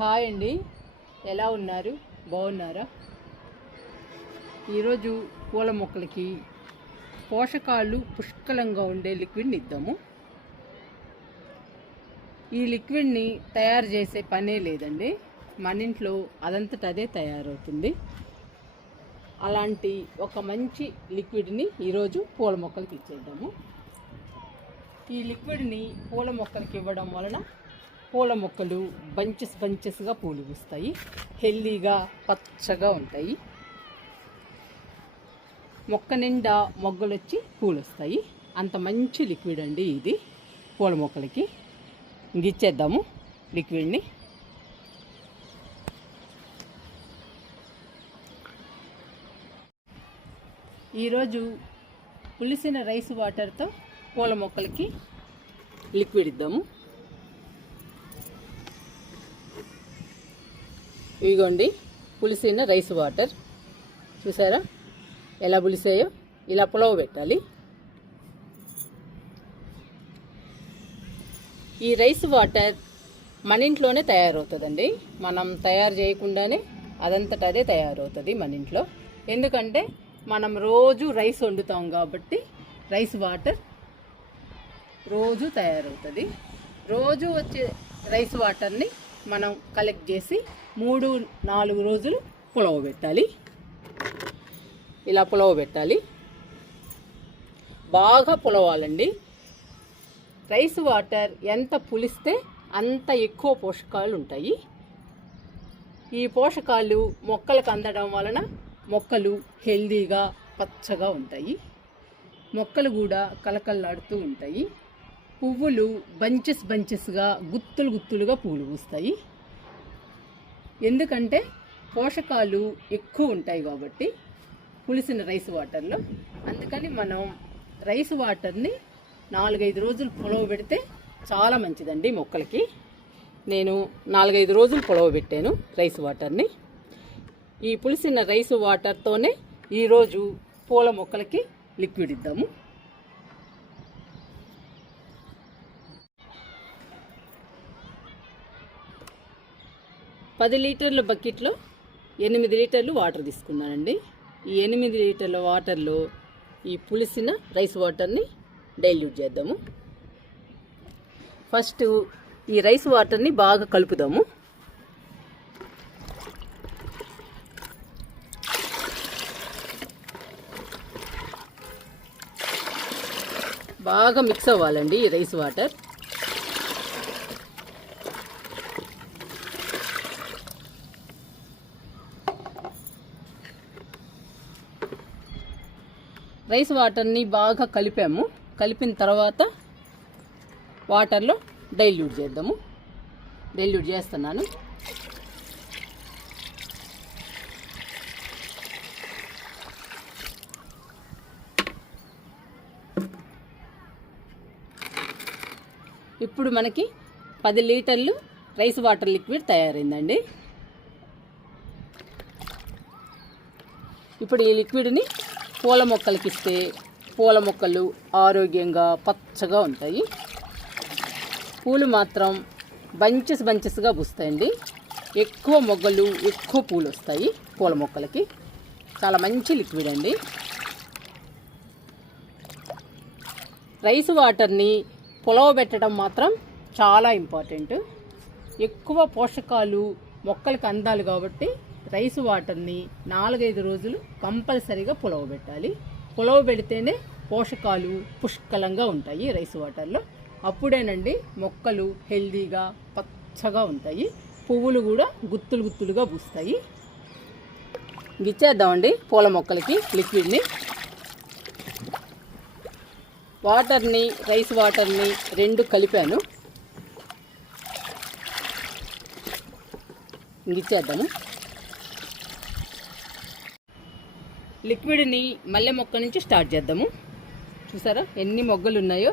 Hi అండి, ఎలా ఉన్నారు? బాగున్నారా? ఈరోజు పూల మొక్కలకి పోషకాలు పుష్కలంగా ఉండే లిక్విడ్ని ఇద్దాము. ఈ లిక్విడ్ని తయారు చేసే పనే లేదండి, మన ఇంట్లో అదంతట అదే తయారవుతుంది. అలాంటి ఒక మంచి లిక్విడ్ని ఈరోజు పూల మొక్కలకి ఇచ్చేద్దాము. ఈ లిక్విడ్ని పూల మొక్కలకి ఇవ్వడం వలన పూల మొక్కలు బంచెస్గా పూలు పూస్తాయి, హెల్దీగా పచ్చగా ఉంటాయి. మొక్క నిండా మొగ్గలు వచ్చి పూలు వస్తాయి. అంత మంచి లిక్విడ్ అండి ఇది పూల మొక్కలకి. ఇచ్చేద్దాము లిక్విడ్ని. ఈరోజు పులిసిన రైస్ వాటర్తో పూల మొక్కలకి లిక్విడ్ ఇద్దాము. ఇదిగోండి పులిసిన రైస్ వాటర్, చూసారా ఎలా పులిసాయో? ఇలా పులవ పెట్టాలి. ఈ రైస్ వాటర్ మన ఇంట్లోనే తయారవుతుందండి, మనం తయారు చేయకుండానే అదంతట అదే తయారవుతుంది మన ఇంట్లో. ఎందుకంటే మనం రోజు రైస్ వండుతాం కాబట్టి రైస్ వాటర్ రోజు తయారవుతుంది. రోజు వచ్చే రైస్ వాటర్ని మనం కలెక్ట్ చేసి 3-4 రోజులు పులవ పెట్టాలి. ఇలా పులవ పెట్టాలి, బాగా పులవాలండి. రైస్ వాటర్ ఎంత పులిస్తే అంత ఎక్కువ పోషకాలు ఉంటాయి. ఈ పోషకాలు మొక్కలకు అందడం వలన మొక్కలు హెల్దీగా పచ్చగా ఉంటాయి. మొక్కలు కూడా కలకల్లాడుతూ ఉంటాయి. పువ్వులు బంచెస్గా గుత్తులుగా పూలు పూస్తాయి. ఎందుకంటే పోషకాలు ఎక్కువ ఉంటాయి కాబట్టి పులిసిన రైస్ వాటర్లో. అందుకని మనం రైస్ వాటర్ని 4-5 రోజులు పులవ పెడితే చాలా మంచిదండి మొక్కలకి. నేను 4-5 రోజులు పులవ పెట్టాను రైస్ వాటర్ని. ఈ పులిసిన రైస్ వాటర్తోనే ఈరోజు పూల మొక్కలకి లిక్విడ్ ఇద్దాము. 10 లీటర్ల బకెట్లో 8 లీటర్లు వాటర్ తీసుకున్నానండి. ఈ 8 లీటర్ల వాటర్లో ఈ పులిసిన రైస్ వాటర్ని డైల్యూట్ చేద్దాము. ఫస్ట్ ఈ రైస్ వాటర్ని బాగా కలుపుదాము. బాగా మిక్స్ అవ్వాలండి ఈ రైస్ వాటర్. రైస్ వాటర్ని బాగా కలిపాము. కలిపిన తర్వాత వాటర్లో డైల్యూట్ చేద్దాము. డైల్యూట్ చేస్తున్నాను. ఇప్పుడు మనకి 10 లీటర్లు రైస్ వాటర్ లిక్విడ్ తయారైందండి. ఇప్పుడు ఈ లిక్విడ్ని పూల మొక్కలకి ఇస్తే పూల మొక్కలు ఆరోగ్యంగా పచ్చగా ఉంటాయి. పూలు మాత్రం బంచెస్గా పూస్తాయండి. ఎక్కువ మొగ్గలు ఎక్కువ పూలు వస్తాయి పూల మొక్కలకి. చాలా మంచి లిక్విడ్ అండి. రైస్ వాటర్ని పులవ పెట్టడం మాత్రం చాలా ఇంపార్టెంట్. ఎక్కువ పోషకాలు మొక్కలకు అందాలి కాబట్టి రైస్ వాటర్ని 4-5 రోజులు కంపల్సరీగా పులవ పెట్టాలి. పులవ పెడితేనే పోషకాలు పుష్కలంగా ఉంటాయి రైస్ వాటర్లో. అప్పుడేనండి మొక్కలు హెల్దీగా పచ్చగా ఉంటాయి. పువ్వులు కూడా గుత్తులుగా పూస్తాయి. ఇచ్చేద్దామండి పూల మొక్కలకి లిక్విడ్ని. వాటర్ని రైస్ వాటర్ని 2 కలిపాను. ఇచ్చేద్దాము. లిక్విడ్ని మల్లె మొక్క నుంచి స్టార్ట్ చేద్దాము. చూసారా ఎన్ని మొగ్గలు ఉన్నాయో?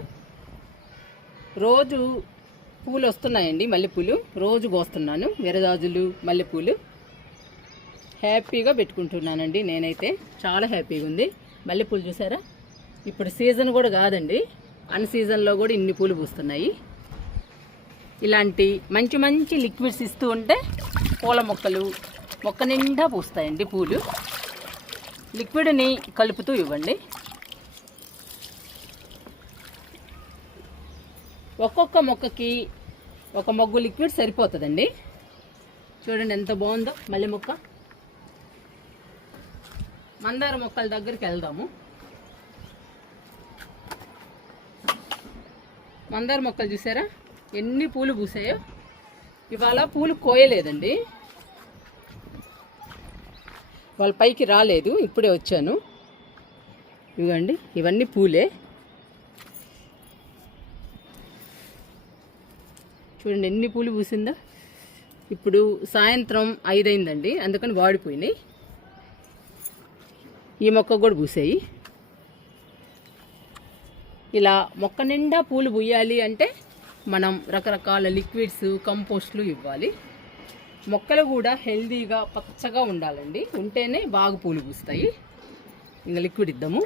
రోజు పూలు వస్తున్నాయండి, మల్లెపూలు రోజు కోస్తున్నాను. విరజాజులు మల్లెపూలు హ్యాపీగా పెట్టుకుంటున్నానండి నేనైతే. చాలా హ్యాపీగా ఉంది. మల్లెపూలు చూసారా? ఇప్పుడు సీజన్ కూడా కాదండి, అన్ సీజన్లో కూడా ఇన్ని పూలు పూస్తున్నాయి. ఇలాంటి మంచి మంచి లిక్విడ్స్ ఇస్తూ ఉంటే పూల మొక్కలు మొక్క నిండా పూస్తాయండి పూలు. లిక్విడ్ని కలుపుతూ ఇవ్వండి. ఒక్కొక్క మొక్కకి ఒక మొగ్గు లిక్విడ్ సరిపోతుందండి. చూడండి ఎంత బాగుందో మల్లె మొక్క. మందార మొక్కల దగ్గరికి వెళ్దాము. మందార మొక్కలు చూసారా ఎన్ని పూలు పూసాయో. ఇవాళ పూలు కోయలేదండి, వాళ్ళ పైకి రాలేదు, ఇప్పుడే వచ్చాను. ఇవ్వండి ఇవన్నీ పూలే. చూడండి ఎన్ని పూలు పూసిందో. ఇప్పుడు సాయంత్రం 5 అయిందండి, అందుకని వాడిపోయినాయి. ఈ మొక్క కూడా పూసాయి. ఇలా మొక్క నిండా పూలు పూయాలి అంటే మనం రకరకాల లిక్విడ్స్, కంపోస్ట్లు ఇవ్వాలి. మొక్కలు కూడా హెల్దీగా పచ్చగా ఉండాలండి, ఉంటేనే బాగా పూలు పూస్తాయి. ఇంకా లిక్విడ్ ఇద్దాము.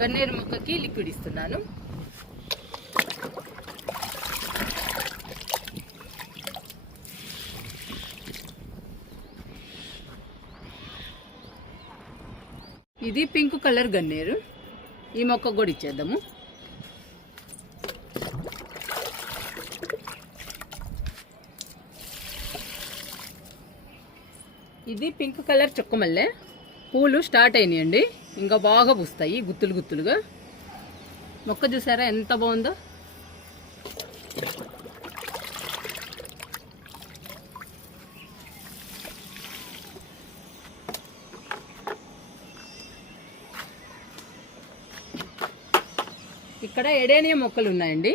గన్నేరు మొక్కకి లిక్విడ్ ఇస్తున్నాను. ఇది పింక్ కలర్ గన్నేరు, ఈ మొక్క కూడా ఇచ్చేద్దాము. ఇది పింక్ కలర్ చుక్కమల్లె, పూలు స్టార్ట్ అయినాయండి, ఇంకా బాగా పూస్తాయి గుత్తులు గుత్తులుగా. మొక్క చూసారా ఎంత బాగుందో. ఇక్కడ ఎడేనియం మొక్కలు ఉన్నాయండి,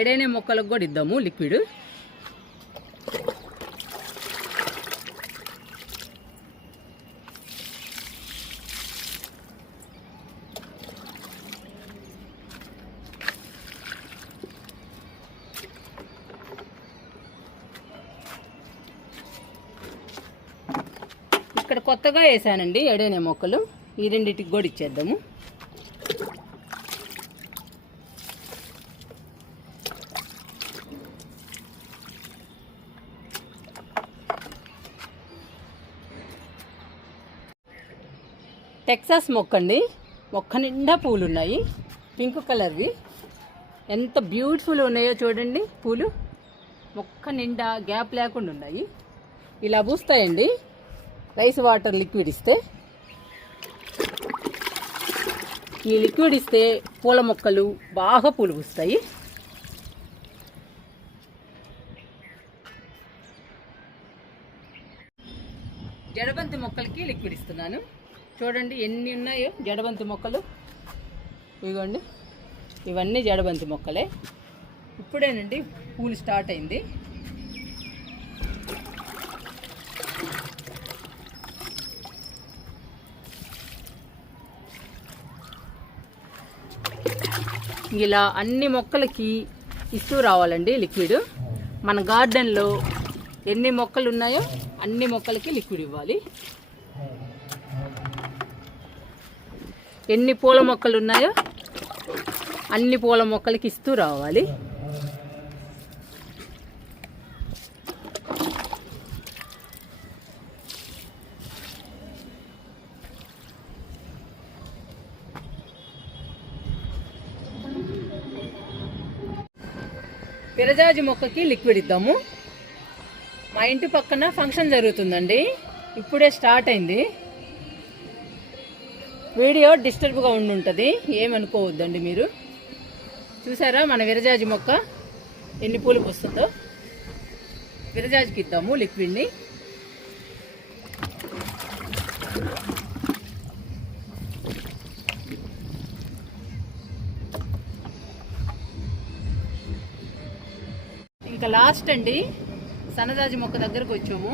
ఎడేనియం మొక్కలకు కూడా ఇద్దాము లిక్విడ్. ఇక్కడ కొత్తగా వేసానండి ఎడేనే మొక్కలు, ఈ రెండింటికి కూడా ఇచ్చేద్దాము. టెక్సాస్ మొక్క అండి, మొక్క నిండా పూలు ఉన్నాయి, పింక్ కలర్వి. ఎంత బ్యూటిఫుల్ ఉన్నాయో చూడండి పూలు. మొక్క నిండా గ్యాప్ లేకుండా ఉన్నాయి. ఇలా పూస్తాయండి రైస్ వాటర్ లిక్విడ్ ఇస్తే. ఈ లిక్విడ్ ఇస్తే పూల మొక్కలు బాగా పూలు పూస్తాయి. జడబంతి మొక్కలకి లిక్విడ్ ఇస్తున్నాను. చూడండి ఎన్ని ఉన్నాయో జడబంతి మొక్కలు. ఇదిగోండి ఇవన్నీ జడబంతి మొక్కలే. ఇప్పుడేనండి పూలు స్టార్ట్ అయింది. ఇలా అన్ని మొక్కలకి ఇస్తూ రావాలండి లిక్విడ్. మన గార్డెన్లో ఎన్ని మొక్కలు ఉన్నాయో అన్ని మొక్కలకి లిక్విడ్ ఇవ్వాలి. ఎన్ని పూల మొక్కలు ఉన్నాయో అన్ని పూల మొక్కలకి ఇస్తూ రావాలి. విరజాజి మొక్కకి లిక్విడ్ ఇద్దాము. మా ఇంటి పక్కన ఫంక్షన్ జరుగుతుందండి, ఇప్పుడే స్టార్ట్ అయింది. వీడియో డిస్టర్బ్గా ఉండుంటుంది, ఏమనుకోవద్దండి మీరు. చూసారా మన విరజాజి మొక్క ఎన్ని పూలు పూస్తుందో. విరజాజికి ఇద్దాము లిక్విడ్ని. ఇంకా లాస్ట్ అండి సన్నజాజి మొక్క దగ్గరకు వచ్చాము.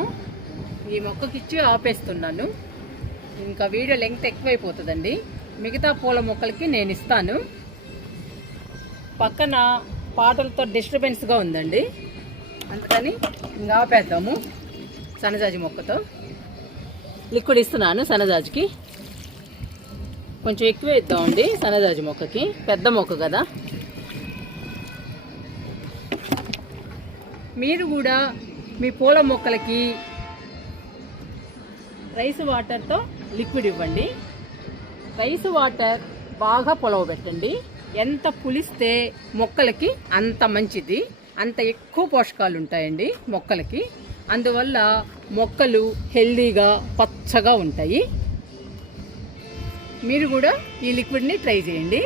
ఈ మొక్కకి ఇచ్చి ఆపేస్తున్నాను, ఇంకా వీడియో లెంగ్త్ ఎక్కువైపోతుందండి. మిగతా పూల మొక్కలకి నేను ఇస్తాను. పక్కన పాటలతో డిస్టర్బెన్స్గా ఉందండి, అందుకని ఇంకా ఆపేద్దాము. సన్నజాజి మొక్కతో లిక్విడ్ ఇస్తున్నాను. సన్నజాజికి కొంచెం ఎక్కువ ఇద్దామండి, సన్నజాజి మొక్కకి పెద్ద మొక్క కదా. మీరు కూడా మీ పూల మొక్కలకి రైస్ వాటర్తో లిక్విడ్ ఇవ్వండి. రైస్ వాటర్ బాగా పొలవబెట్టండి. ఎంత పులిస్తే మొక్కలకి అంత మంచిది, అంత ఎక్కువ పోషకాలు ఉంటాయండి మొక్కలకి. అందువల్ల మొక్కలు హెల్దీగా పచ్చగా ఉంటాయి. మీరు కూడా ఈ లిక్విడ్ని ట్రై చేయండి.